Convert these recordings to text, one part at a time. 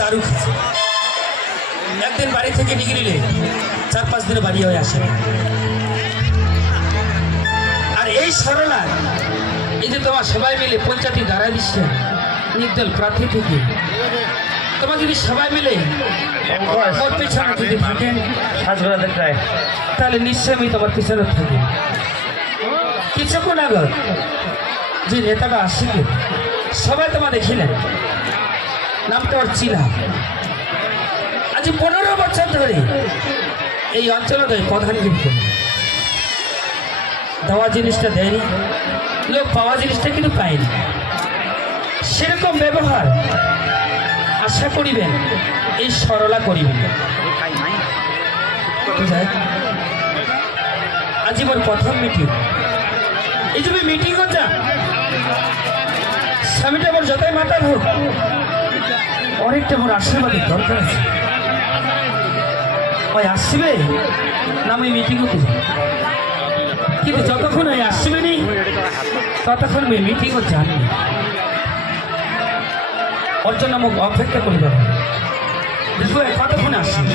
দারু একদিন বাড়ি থেকে নিগড়িলে চার পাঁচ দিনে বাড়ি হয়ে আসে। আর এই সরলা এই যে তোমার সবাই মিলে পঞ্চায়েতে দাঁড়ায় দিচ্ছে নির্দল প্রার্থী থেকে তোমার যদি সবাই মিলে ওর পেছনে যদি থাকেন তাহলে নিশ্চয়ই আমি তোমার পিছনে থাকি। কিছুক্ষণ আগে যে নেতাটা আসছিল সবাই তোমার দেখিলেন নামটা ওর চিনা আজ পনেরো বছর ধরে এই অঞ্চলে প্রধান কিন্তু দেওয়া জিনিসটা দেয়নি, লোক পাওয়া জিনিসটা কিন্তু পায়নি। সেরকম ব্যবহার আশা করিবেন, এই সরলা করিবেন বুঝায় আজ আমার প্রথম মিটিং এই যে মিটিং করছা, স্বামীটা আমার যতই মাতাল হোক অনেকটা আমার আশীর্বাদের দরকার আছে। ওই আসবে না আমি মিটিং করতে যাই কিন্তু যতক্ষণ ওই আসবে নি, ততক্ষণ আমি মিটিংও জানি ওর জন্য আমাকে অপেক্ষা করি দেবো কতক্ষণ আসবে?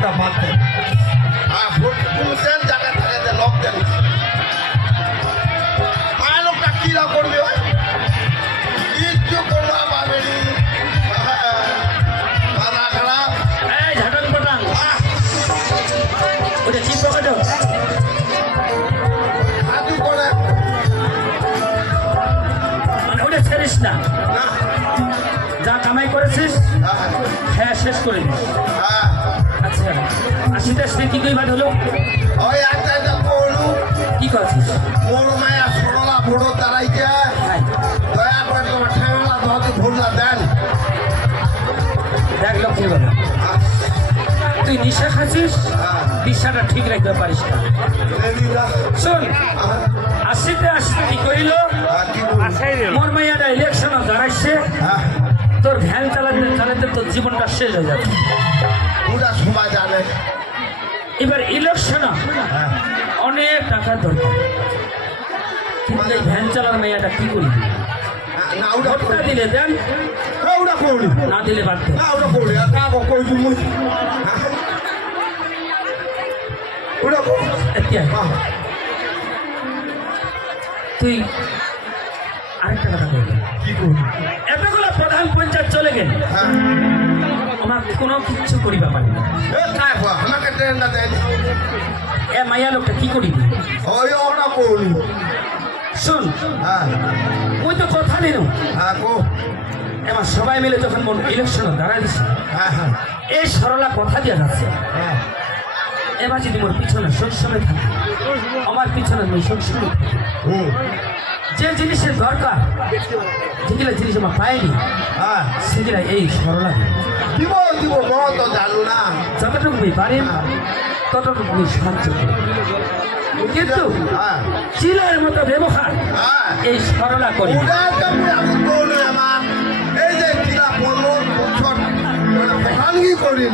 ভোটটা বাদ দেন। আর ভোট তুলছেন জায়গা থাকে লক দেন। আর লোকটা কিরা করবে ওই? কিচ্ছু করবা পারবেনি মাথা খারাপ এই ঝাটান পাটান। আহ ওটা চিপ পকেটো? হাজু করে মানে ওটা ছেড়িস না। যা কামাই করেছিস হ্যাঁ। হ্যাঁ শেষ করে দিস। হ্যাঁ আচ্ছা আশিটা সে কি কই বাদ হলো? ওই একটা একটা করলু কি করছিস মোর মায়া সরলা ভোট দাঁড়াইছে হাই, দয়া করে তোমার ঠেলা ধরতে ভোটটা দেন। দেখ লক্ষ্মী বাবা তুই নিশা খাচ্ছিস হ্যাঁ। ঠিক রাখতে পারিস না। শোন আসিতে আসতে কি কইল? বলব? মোর মাইয়াটা ইলেকশন দাঁড়াইছে। হ্যাঁ, তোর ভ্যান চালাতে চালাতে তোর জীবনটা শেষ হয়ে যাবে। পুরা সবাই জানে। এবার ইলেকশন হ্যাঁ, অনেক টাকার দরকার। কিন্তু ভ্যান চালার মেয়েটা কি করবি? না ওটা দিলে দেন। ওটা করলি না দিলে বাদ না ওটা করলি কাকো মুই? হ্যাঁ। ওটা তুই আরেকটা কথা বলবি কি করবি? এতগুলো প্রধান পঞ্চায়েত চলে গেল। হ্যাঁ। কোনো কিছু করিবা পারি না এ কাই বাবা, আমাকে এ মাইয়া লোকটা কি করিবি? ওই ওটা করলি শোন হ্যাঁ। ওই তো কথা নেই হ্যাঁ এবার সবাই মিলে যখন ইলেকশন হ্যাঁ হ্যাঁ। এই সরলা কথা দিয়ে যাচ্ছে। হ্যাঁ। এবার যদি মোর পিছনে সবসময় থাকে আমার পিছনে আমি সবসময়। যে জিনিসের দরকার যেগুলো জিনিস আমার পাইনি হ্যাঁ। সেগুলো এই সরলা। দিব দিব তো জানো না। যতটুকু আমি পারি ততটুকু আমি সাহায্য কিন্তু হ্যাঁ। চিলের মতো ব্যবহার হ্যাঁ। এই সরলা করি না। এই যে কিনা পনেরো বছর প্রধানগি ঘুরে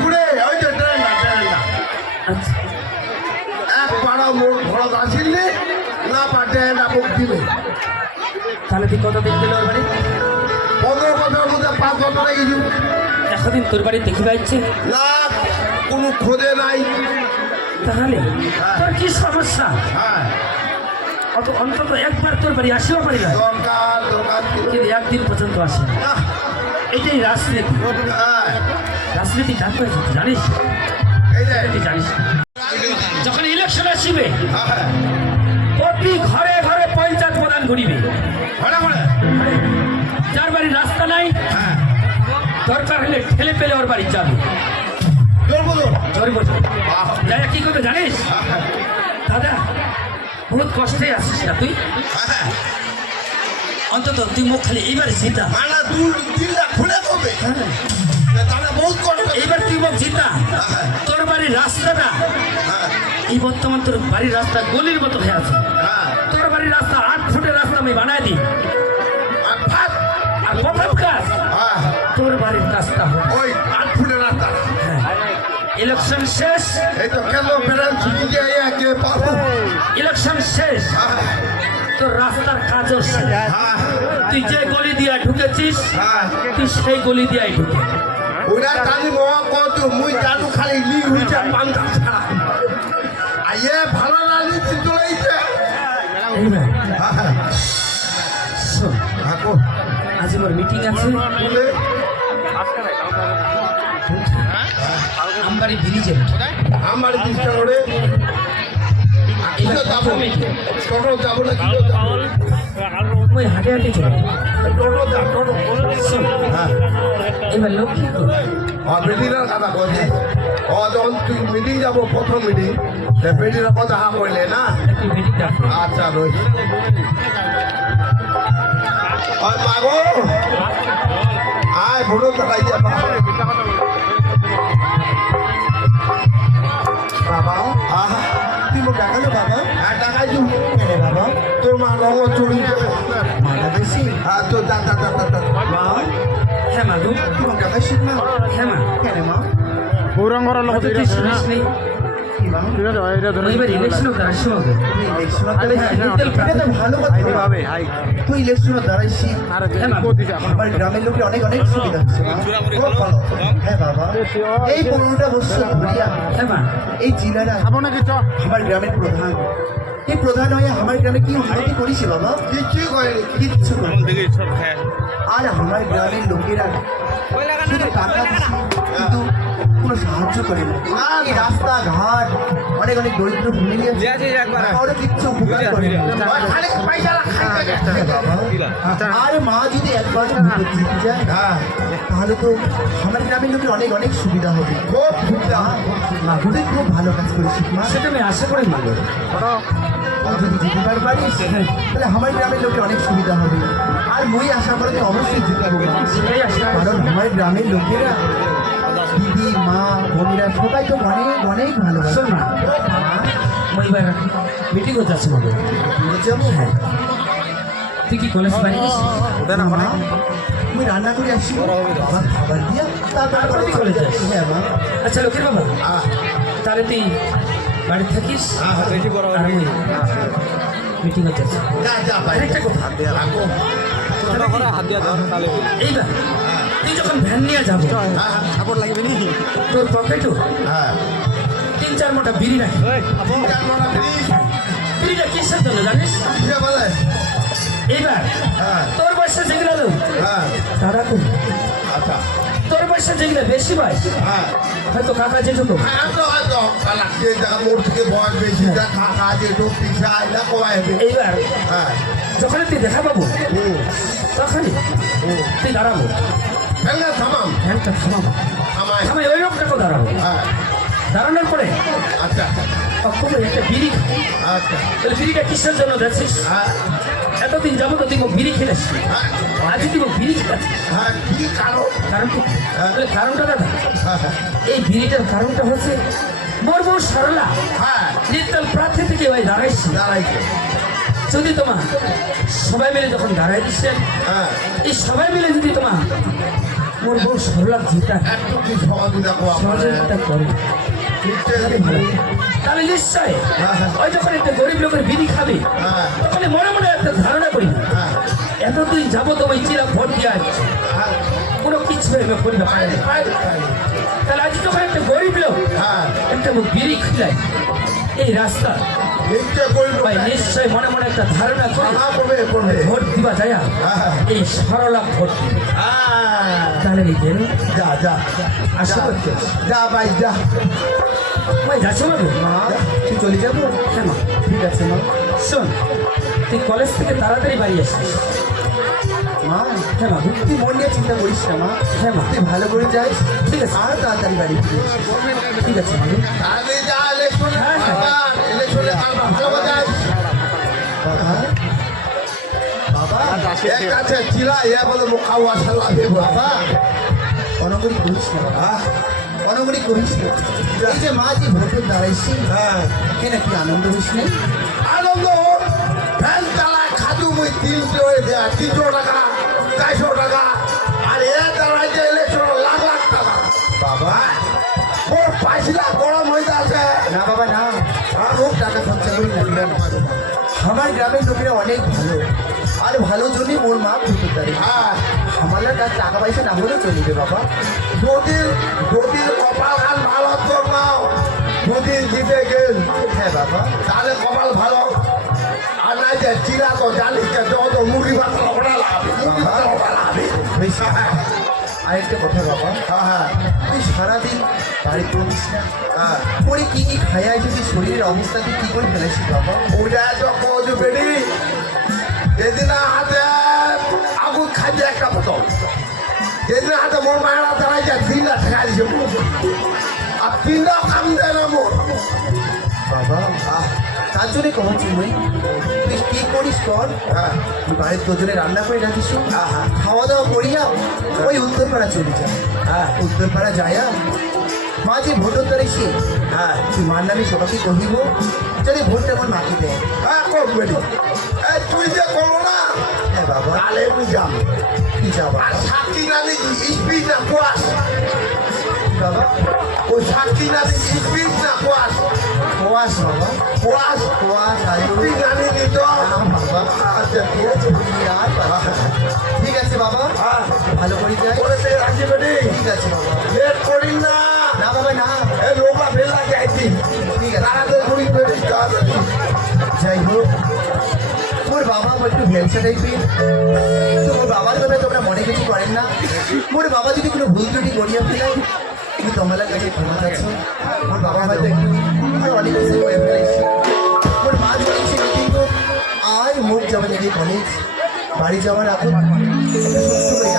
ঘুরে ওই যে ট্রেনটা ট্রেনটা আচ্ছা। এক পাড়া আসিলি না পাটে না মোক দিবে তাহলে তুই কতদিন গেল এতদিন তোর বাড়ি দেখি পাইছে না কোনো খোঁজে নাই। তাহলে তোর কি সমস্যা? হ্যাঁ। অত অন্তত একবার তোর বাড়ি আসিও পারি না দরকার দরকার। কিন্তু একদিন পর্যন্ত আসে এটাই রাজনীতি। হ্যাঁ। রাজনীতি ডাকবে জানিস? জানিস। যখন ইলেকশন আসবে হ্যাঁ। প্রতি ঘরে ঘরে পঞ্চায়েত প্রধান ঘুরিবে। হলে ঠেলে পেলে ওর বাড়ি জোর দাদা কি করতে জানিস? হ্যাঁ দাদা বহুত কষ্টে আসিস না তুই? হ্যাঁ। অন্তত তুই মুখ খালি এইবার জিতা। খুলে করবে করবে এইবার তুই মুখ জিতা। তোর বাড়ির রাস্তাটা হ্যাঁ। এই বর্তমান তোর বাড়ির রাস্তা গলির মতো হয়ে আছে। হ্যাঁ। তোর বাড়ির রাস্তা আট ফুটের রাস্তা আমি বানাই দিই। আর প্রথম কাজ হ্যাঁ। তোর বাড়ির রাস্তা হোক। ওই আট ফুটের রাস্তা ইলেকশন শেষ। এই তো কেন বেড়ান ছুটি দিয়ে একে পাবো। ইলেকশন শেষ। হ্যাঁ। তোর রাস্তার কাজও হ্যাঁ। তুই যে গলি দিয়ে ঢুকেছিস হ্যাঁ। তুই সেই গলি দিয়ে ঢুকে। ওরা জানি বাবা কত মুই জানু খালি লি হইছে পান্তা ছাড়া। আইয়ে ভালো রাজনীতি চলাইছে আজ আমার মিটিং আছে। আমবাড়ি যাব মিটিং টোটো যাব না ওই হাঁটে হাঁটে চলে। টোটো যা টোটো হ্যাঁ। এবার লক্ষ্মী কথা কইছে ও যখন তুই মিটিং যাব প্রথম মিটিং। বেটিটার কথা হা কইলে না? আচ্ছা ওই মাগো ভোটো চালাই দে বাবা আহা তুই মোক ডাকালো বাবা? হ্যাঁ টাকাইছু কেনে বাবা? তোর মা লঙ্গ চুরি মাথা বেশি। হ্যাঁ তো দা দা দা দা দা। মা হ্যাঁ মা তুই মোক ডাকাইছিস না। হ্যাঁ মা। কেনে মা? গৌরাঙ্গর লগত তুই শুনিস ঠিক আছে এটা ধরে এবার ইলেকশন দাঁড়ার হবে। তুই ইলেকশনত আরে হ্যাঁ, ভালো কথা। হাই দাঁড়াইছি আর আমার গ্রামের লোকের অনেক অনেক সুবিধা হচ্ছে হ্যাঁ বাবা। এই পনেরোটা বছর ধরিয়া হ্যাঁ এই জেলারা আমার গ্রামের প্রধান। এই প্রধান হয়ে আমার গ্রামে কি উন্নতি করেছে বাবা? কিচ্ছুই করেনি। কিচ্ছু আর আমার গ্রামের লোকেরা শুধু টাকা দিচ্ছে কিন্তু কোনো সাহায্য করে না। এই রাস্তাঘাট অনেক অনেক দরিদ্র ফ্যামিলি আছে কিচ্ছু উপকার করে হ্যাঁ বাবা। আর মা যদি একবার জিতে যায় হ্যাঁ। তাহলে তো আমার গ্রামের লোকের অনেক অনেক সুবিধা হবে। খুব সুবিধা। মা খুব ভালো কাজ করেছিস মা। সেটা আমি আশা করি মা। যদি জিতে পারিস তাহলে আমার গ্রামের লোকের অনেক সুবিধা হবে। আর মই আশা করে অবশ্যই জিতবো। কারণ আমার গ্রামের লোকেরা দিদি মা বোনেরা সবাই তো অনেক অনেক ভালোবাসে। মই এবার মিটিং করতে গো যাব? হ্যাঁ। তুই কি কলেজ বাড়ি গেছিস? মা আমি রান্না করে আসি। বাবা খাবার দিয়া তারপর তুই কলেজে যাস? হ্যাঁ মা। আচ্ছা লক্ষ্মীর বাবা হ্যাঁ তাহলে তুই বাড়ি থাকিস? হ্যাঁ, আর আমি মিটিং ভাই আরেকটা কথা। তাহলে এইবার। তুই যখন ভ্যান নিয়ে যাব হ্যাঁ সাপোর্ট লাগবে নি? তোর পকেটও হ্যাঁ। তিন চার মোটা বিড়ি রাখি। তিনটার মারা ব্রিজ বিড়িটা কিসের জন্য জানিস? এইবার? হ্যাঁ। তোর বয়সে যেগুলো হ্যাঁ। তারা তো আচ্ছা। তোর বয়সে যেগুলো বেশি বয়স? হ্যাঁ। হয়তো কাকা যেটুকু হ্যাঁ এইবার? হ্যাঁ। যখন তুই দেখা পাবো তখনই তুই দাঁড়াবো। ফেলনা থামাম ভ্যানটা থামাবো থামাই। থামাই ওই লোকটাকে দাঁড়াবো হ্যাঁ। দাঁড়ানোর পরে? আচ্ছা তখন একটা বিড়ি। আচ্ছা। তাহলে বিড়িটা কিসের জন্য দেখছিস? হ্যাঁ। এতদিন যাব তো তুই বিড়ি খেলেছিস। হ্যাঁ। আজ তুই বিড়ি খেলাচ্ছিস হ্যাঁ কি কারণ? কারণ কি? তাহলে কারণটা দাদা হ্যাঁ এই বিড়িটার কারণটা হচ্ছে মোর বউ সরলা। হ্যাঁ। নির্দল প্রার্থী থেকে ওই দাঁড়াইছি। দাঁড়াইছে। যদি তোমার সবাই মিলে যখন দাঁড়াই দিচ্ছেন হ্যাঁ। এই সবাই মিলে যদি তোমার মোর বউ সরলা জিতা। একটু কি সহযোগিতা সহযোগিতা করে। তাহলে নিশ্চয় হ্যাঁ। ওই যখন একটা গরিব লোকের বিড়ি খাবে হ্যাঁ। তাহলে মনে মনে একটা ধারণা করি। হ্যাঁ। এতদিন যাব তো ওই চিরা ভোট দিয়ে আসছে। কোনো কিছু করিবে পারে না। তাহলে আজ যখন একটা গরিব লোক হ্যাঁ। একটা বিড়ি খিলায় এই রাস্তা। নিশ্চয় মনে মনে একটা ধারণা করে। ভোট দিবা যায়। এই সরলা ভোট দিবে। হ্যাঁ এই গেল যা যা আশা করছি যা ভাই যা ভাই যাচ্ছ না? মা তুই চলে যাব হ্যাঁ মা ঠিক আছে মা শোন তুই কলেজ থেকে তাড়াতাড়ি বাড়ি আসিস মা হ্যাঁ বাবু তুই মন নিয়ে চিন্তা করিস না মা হ্যাঁ মা তুই ভালো করে যাস ঠিক আছে। আর তাড়াতাড়ি বাড়ি ফিরে ঠিক আছে আগে যা ইলেকশনে হ্যাঁ, হ্যাঁ। ইলেকশনে ভালো এক কাছে চিলা ইয়া বলে মুখাও আসা লাগে বাবা। অনগরি করিস না। বাবা হ্যাঁ অনগরি করিস না। এই যে মা যে ভোটের দাঁড়াইছি হ্যাঁ। কেন কি আনন্দ হইস নাই আনন্দ ফ্যান চালায় খাজু মুই তিনশো হয়ে দেয়া তিনশো টাকা চারশো টাকা আর এ দাঁড়ায় ইলেকশন লাখ লাখ টাকা। বাবা। ওর পাইছিলা গরম হয়ে আছে না বাবা না। খুব টাকা খরচা করি না আমার গ্রামের লোকেরা অনেক ভালো। আর ভালো জন্যই ওর মা ভোটের দাঁড়িয়ে হ্যাঁ। আমার তার টাকা পয়সা না হলেও চলবে বাবা। যদি যদি কপাল আর ভালো তোর নাও যদি জিতে গেল। হ্যাঁ বাবা। তাহলে কপাল ভালো। আর নাই যে চিরা তো জানিস যত মুড়ি ভাত ওটা লাভ? মুড়ি ভাত ওটা লাভ? আরেকটা কথা বাবা। হ্যাঁ হ্যাঁ। তুই সারাদিন বাড়ি করিস না? হ্যাঁ। পরে কি কি খাইয়া যদি শরীরের অবস্থা তুই কি করে ফেলেছিস বাবা? ওটা তো কোচ বেড়ি। যেদিন হাতে আগুন খাইছে একটা বোতল। যেদিন হাতে মোর মায়েরা দাঁড়াই যায় তিনটা ঠেকা দিছে আর তিনটা কাম দেয় না মোর। বাবা তার জন্য কমছি মই তুই কি করিস কর? হ্যাঁ। বাড়ির তোজনে রান্না করে রাখিস। আহা। খাওয়া দাওয়া করিয়া ওই উত্তরপাড়া চলে যা। হ্যাঁ। উত্তরপাড়া যায়া মা যে ভোটর দাঁড়িয়েছে হ্যাঁ। তুই মার নামে সবাইকে কহিব। যদি ভোটটা আমার মাকে দেয় হ্যাঁ করবেনি এই তুই যে করো না হ্যাঁ বাবা। তাহলে বুঝাম তুই যা বাবা আর সাক্ষী নালি স্পিড না কোয়াস বাবা। ওই সাক্ষী নালি স্পিড না কোয়াস কোয়াস বাবা। কোয়াস কোয়াস আয়ু স্পিড নালি দিত বাবা। আচ্ছা ঠিক আছে আর বাবা। ঠিক আছে বাবা। হ্যাঁ। ভালো করে যাই। ঠিক আছে বাবা। লেট করিন না। যাই হোক। মোর বাবা আমার একটু ভ্যাবসা টাইপের তো মোর বাবার কথা তোমরা মনে কিছু করেন না। মোর বাবা যদি কোনো ভুল ত্রুটি করিয়া ফেলাই তুমি তোমাদের কাছে ক্ষমা চাচ্ছ। মোর বাবা হয়তো একটু আর অনেক কিছু করে ফেলেছি। মোর মা বলেছে কিন্তু আর মুখ যাবে নাকি কলেজ বাড়ি যাওয়ার আগে সত্য করে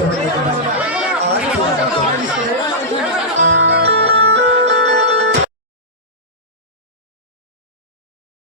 বাড়ি